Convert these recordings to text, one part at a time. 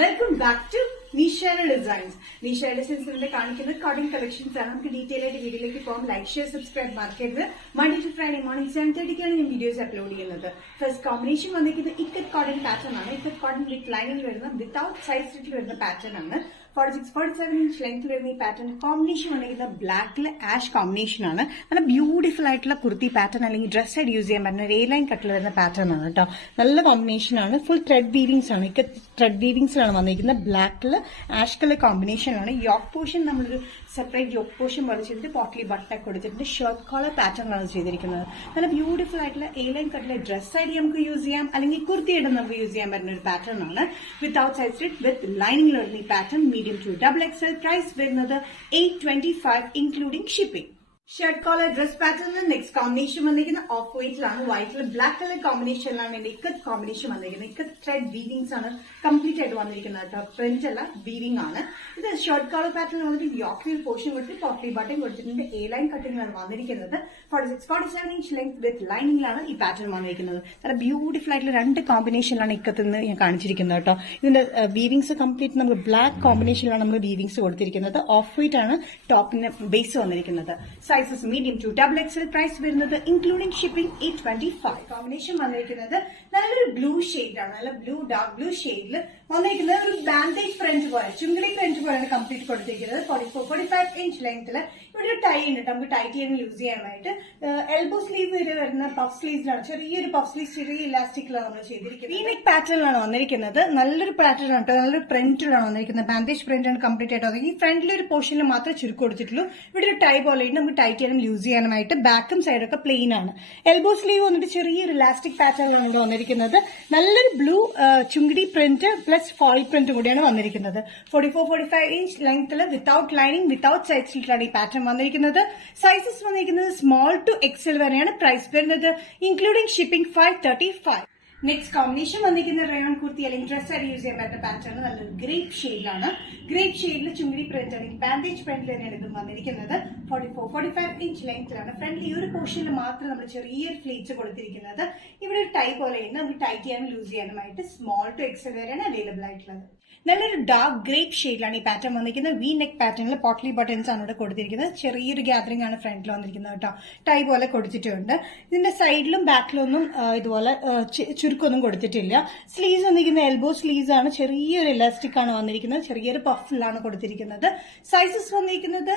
Welcome back to നിഷയുടെ designs. നിഷയുടെ ഡിസൈൻസിന്റെ കാണിക്കുന്ന കോട്ടൺ കളക്ഷൻസ് ആണ്. നമുക്ക് ഡീറ്റെയിൽ ആയിട്ട് വീഡിയോയിലേക്ക് പോകാം. ലൈക്ക്, ഷെയർ, സബ്സ്ക്രൈബ് മറക്കരുത്. മൺഡേ ടു ഫ്രൈഡേ മോർണിംഗ് 7:30 ഞാൻ വീഡിയോസ് അപ്ലോഡ് ചെയ്യുന്നത്. ഫസ്റ്റ് കോമ്പിനേഷൻ വന്നിരിക്കുന്നത് ഇക്കറ്റ് കോട്ടൺ പാറ്റേൺ ആണ്. ഇക്കറ്റ് കോട്ടൺ വിത്ത് ലൈനിങ് വരുന്ന വിത്തൌട്ട് സൈഡ് സ്റ്റിച്ചിൽ വരുന്ന പാറ്റേൺ ആണ്. 46-47 ഇഞ്ച് ലെങ്ത് വരുന്ന ഈ പാറ്റേൺ കോമ്പിനേഷൻ വന്നിരിക്കുന്നത് ബ്ലാക്കിൽ ആഷ് കോമ്പിനേഷൻ ആണ്. നല്ല ബ്യൂട്ടിഫുൾ ആയിട്ടുള്ള കുർത്തി പാറ്റേൺ അല്ലെങ്കിൽ ഡ്രസ് ആയിട്ട് യൂസ് ചെയ്യാൻ പറ്റുന്ന എ ലൈൻ കട്ടിൽ വരുന്ന പാറ്റേൺ ആണ് കേട്ടോ. നല്ല കോമ്പിനേഷൻ ആണ്. ഫുൾ ത്രെഡ് വീവിങ്സ് ആണ്. ത്രെഡ് വീവിങ്സിലാണ് വന്നിരിക്കുന്നത്. ബ്ലാക്കിൽ ആഷ് കളർ കോമ്പിനേഷൻ ആണ്. യോക്ക് പോർഷൻ നമ്മളൊരു സെപ്പറേറ്റ് യോക്ക് പോർഷൻ പോലെ ചെയ്തിട്ട് പോട്ട്ലി ബട്ടൊക്കെ കൊടുത്തിട്ടുണ്ട്. ഷർട്ട് കോളർ പാറ്റേണിലാണ് ചെയ്തിരിക്കുന്നത്. നല്ല ബ്യൂട്ടിഫുൾ ആയിട്ടുള്ള എ ലൈൻ കട്ടിലെ ഡ്രസ് ആയിട്ട് നമുക്ക് യൂസ് ചെയ്യാം, അല്ലെങ്കിൽ കുർത്തിയായിട്ട് നമുക്ക് യൂസ് ചെയ്യാൻ പറ്റുന്ന ഒരു പാറ്റേൺ ആണ്. Without side stitch with lining വരുന്ന ഈ pattern medium to XXL. Price വരുന്നത് 825 including shipping. Shirt collar dress പാറ്റേണിൽ നെക്സ്റ്റ് കോമ്പിനേഷൻ വന്നിരിക്കുന്നത് ഓഫ് വൈറ്റിലാണ്. വൈറ്റിൽ ബ്ലാക്ക് കളർ കോമ്പിനേഷനിലാണ് എന്റെ ഇക്കത്ത് കോമ്പിനേഷൻ വന്നിരിക്കുന്നത്. ഇക്കത്ത് ത്രെഡ് വീവിങ്സ് ആണ് കംപ്ലീറ്റ് ആയിട്ട് വന്നിരിക്കുന്നത് കേട്ടോ. പ്രിന്റ് അല്ല, വീവിംഗ് ആണ്. ഇത് ഷർട്ട് കോളർ പാറ്റേൺ വന്നിട്ട് യോക്കിൽ പോർഷൻ കൊടുത്ത് പോട്ട്ലി ബട്ടൺ കൊടുത്തിട്ടുണ്ട്. എ ലൈൻ കട്ടിങ്ങിലാണ് വന്നിരിക്കുന്നത്. 46-47 ഇഞ്ച് ലെങ്ത് വിത്ത് ലൈനിങ്ങിലാണ് ഈ പാറ്റേൺ വന്നിരിക്കുന്നത്. നല്ല ബ്യൂട്ടിഫുൾ ആയിട്ടുള്ള രണ്ട് കോമ്പിനേഷനിലാണ് ഇക്കത്ത് നിന്ന് ഞാൻ കാണിച്ചിരിക്കുന്നത് കേട്ടോ. ഇതിന്റെ വീവിങ്സ് കംപ്ലീറ്റ് നമ്മൾ ബ്ലാക്ക് കോമ്പിനേഷനിലാണ് നമ്മൾ വീവിങ്സ് കൊടുത്തിരിക്കുന്നത്. ഓഫ് വൈറ്റ് ആണ് ടോപ്പിന് ബേസ് വന്നിരിക്കുന്നത്. Sizes medium to XXL. Price വരുന്നത് ഇൻക്ലൂഡിംഗ് ഷിപ്പിംഗ് 825. കോമ്പിനേഷൻ വന്നിരിക്കുന്നത് നല്ലൊരു ബ്ലൂ ഷെയ്ഡാണ്. നല്ല ബ്ലൂ ഡാർക്ക് ബ്ലൂ ഷെയ്ഡിൽ വന്നിരിക്കുന്നത് ഒരു ബാൻഡേജ് ഫ്രണ്ട് പോലെ, ചുങ്കിടി ഫ്രണ്ട് പോലെയാണ് കംപ്ലീറ്റ് കൊടുത്തിരിക്കുന്നത്. 44-45 ഇഞ്ച് ലെങ്ത്തിൽ ഇവിടെ ഒരു ടൈ ഉണ്ട്. നമുക്ക് ടൈറ്റ് ചെയ്യാൻ യൂസ് ചെയ്യാനായിട്ട്. എൽബോ സ്ലീവ് വരെ വരുന്ന പഫ് സ്ലീവ്സിലാണ്. ചെറിയൊരു പഫ് സ്ലീവ്, ചെറിയ ഇലാസ്റ്റിക്കിലാണ് നമ്മൾ ചെയ്തിരിക്കുന്നത്. വീനെക്ക് പാറ്റേണിലാണ് വന്നിരിക്കുന്നത്. നല്ലൊരു പാറ്റേൺ ആണ്, നല്ലൊരു പ്രിന്റിലാണ് വന്നിരിക്കുന്നത്. ബാൻഡേജ് പ്രിന്റ് ആണ് കംപ്ലീറ്റ് ആയിട്ട് വന്നിരിക്കുന്നത്. ഈ ഫ്രണ്ടിലൊരു പോർഷനിൽ മാത്രമേ ചുരുക്ക് കൊടുത്തിട്ടുള്ളൂ. ഇവിടെ ഒരു ടൈ പോലെ നമുക്ക് ടൈറ്റ് ചെയ്യാനും യൂസ് ചെയ്യാനായിട്ട്. ബാക്കും സൈഡൊക്കെ പ്ലെയിൻ ആണ്. എൽബോ സ്ലീവ് വന്നിട്ട് ചെറിയൊരു ഇലാസ്റ്റിക് പാറ്റേണിലാണ് ഇവിടെ വന്നിരിക്കുന്നത്. നല്ലൊരു ബ്ലൂ ചുങ്കിടി പ്രിന്റ് പ്ലസ് ഫോയിൽ പ്രിന്റ് കൂടിയാണ് വന്നിരിക്കുന്നത്. 44-45 ഇഞ്ച് ലെങ്ത്തിൽ വിത്തൌട്ട് ലൈനിങ് വിത്തൌട്ട് സൈഡ് സ്ലിറ്റാണ് ഈ പാറ്റേൺ വന്നിരിക്കുന്നത്. സൈസസ് വന്നിരിക്കുന്നത് സ്മോൾ ടു XL വരെയാണ്. പ്രൈസ് വരുന്നത് ഇൻക്ലൂഡിംഗ് ഷിപ്പിംഗ് 535. നെക്സ്റ്റ് കോമ്പിനേഷൻ വന്നിരിക്കുന്ന റയോൺ കുർത്തി അല്ലെങ്കിൽ ഡ്രസ് ആയിട്ട് യൂസ് ചെയ്യാൻ പറ്റുന്ന പാറ്റേൺ നല്ലൊരു ഗ്രേപ്പ് ഷെയ്ഡിലാണ്. ഗ്രേപ്പ് ഷെയ്ഡിൽ ചുങ്കിടി പ്രിന്റ് അല്ലെങ്കിൽ ബാൻഡേജ് പ്രിന്റിൽ തന്നെയാണ് ഇതും വന്നിരിക്കുന്നത്. 44-45 ഇഞ്ച് ലെങ്ത്തിലാണ്. ഫ്രണ്ടിൽ ഈ ഒരു പോർഷനിൽ മാത്രം നമ്മൾ ചെറിയൊരു ഫ്ലീറ്റ്സ് കൊടുത്തിരിക്കുന്നത്. ഇവിടെ ഒരു ടൈ പോലെയാണ്. നമുക്ക് ടൈറ്റ് ചെയ്യാനും യൂസ് ചെയ്യാനുമായിട്ട് സ്മോൾ ടു XL വരെയാണ് അവൈലബിൾ ആയിട്ടുള്ളത്. നല്ലൊരു ഡാർക്ക് ഗ്രേപ്പ് ഷെയ്ഡിലാണ് ഈ പാറ്റേൺ വന്നിരിക്കുന്നത്. വി നെക്ക് പാറ്റേണിൽ പോട്ട്ലി ബട്ടൺസ് ആണ് ഇവിടെ കൊടുത്തിരിക്കുന്നത്. ചെറിയൊരു ഗ്യാദറിംഗ് ആണ് ഫ്രണ്ടിൽ വന്നിരിക്കുന്നത് കേട്ടോ. ടൈ പോലെ കൊടുത്തിട്ടുണ്ട്. ഇതിന്റെ സൈഡിലും ബാക്കിലൊന്നും ഇതുപോലെ ചുരുക്കൊന്നും കൊടുത്തിട്ടില്ല. സ്ലീവ്സ് വന്നിരിക്കുന്ന എൽബോ സ്ലീവ്സ് ആണ്. ചെറിയൊരു ഇലാസ്റ്റിക് ആണ് വന്നിരിക്കുന്നത്. ചെറിയൊരു പഫിലാണ് കൊടുത്തിരിക്കുന്നത്. സൈസസ് വന്നിരിക്കുന്നത്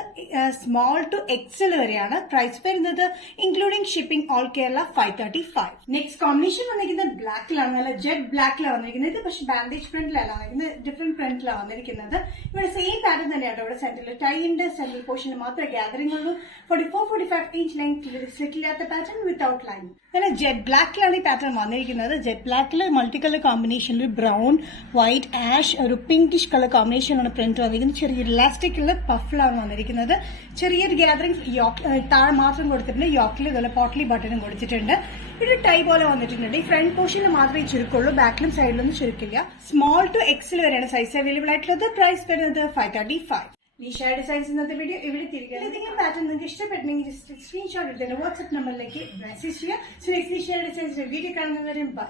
സ്മോൾ ടു XL വരെയാണ്. പ്രൈസ് വരുന്നത് including shipping all Kerala 535. Next combination വന്നിരിക്കുന്നത് ബ്ലാക്കിലാണ്. നല്ല ജെറ്റ് ബ്ലാക്കിലാണ് വന്നിരിക്കുന്നത്. ഇത് പക്ഷേ ബാൻഡേജ് പ്രിന്റിലല്ല വന്നിരിക്കുന്നത്. ഡിഫറെന്റ് പ്രിന്റിലാണ് വന്നിരിക്കുന്നത്. ഇവിടെ സെയിം പാറ്റേൺ തന്നെയാണ്. ഇവിടെ സെന്ററിൽ ടൈ ഉണ്ട്. സെന്റർ പോർഷനിൽ മാത്രമേ ഗ്യാദറിംഗ് ഉള്ളൂ. 44-45 ഇഞ്ച് ലെങ്ത് സ്ലിറ്റ് ഇല്ലാത്ത പാറ്റേൺ വിത്തൌട്ട് ലൈനിങ്. അങ്ങനെ ജെറ്റ് ബ്ലാക്കിലാണ് ഈ പാറ്റേൺ വന്നിരിക്കുന്നത്. ജെറ്റ് ബ്ലാക്കിൽ മൾട്ടി കളർ കോമ്പിനേഷനിൽ ബ്രൗൺ, വൈറ്റ്, ആഷ്, ഒരു പിങ്കിഷ് കളർ കോമ്പിനേഷനാണ് പ്രിന്റ് വന്നിരിക്കുന്നത്. ചെറിയൊരു ഇലാസ്റ്റിക്കിൽ പഫിലാണ് വന്നിരിക്കുന്നത്. ചെറിയൊരു ഗ്യാദറിംഗ് താഴെ മാത്രം കൊടുത്തിട്ടുണ്ട്. യോക്കിൽ ഇതുപോലെ പോട്ട്ലി ബട്ടണും കൊടുത്തിട്ടുണ്ട്. ഒരു ടൈ പോലെ വന്നിട്ടുണ്ട്. ഈ ഫ്രണ്ട് പോർഷനിൽ മാത്രമേ ചുരുക്കുള്ളൂ. ബാക്കിലും സൈഡിലൊന്നും ചുരുക്കില്ല. സ്മോൾ ടു XL വരെയാണ് സൈസ് അവൈലബിൾ ആയിട്ടുള്ളത്. പ്രൈസ് വരുന്നത് 535. നിഷ ഡിസൈൻസ് ഇന്നത്തെ വീഡിയോ ഇവിടെ തിരികെ. ഏതെങ്കിലും പാറ്റേൺ നിങ്ങൾക്ക് ഇഷ്ടപ്പെട്ടെങ്കിൽ ജസ്റ്റ് സ്ക്രീൻഷോട്ട് എടുത്തതിന്റെ വാട്സ്ആപ്പ് നമ്പറിലേക്ക് മെസ്സേജ് ചെയ്യുക. സോ നെക്സ്റ്റ് നിഷ ഡിസൈൻസിന്റെ വീഡിയോ കാണുന്നവരെ ബൈ.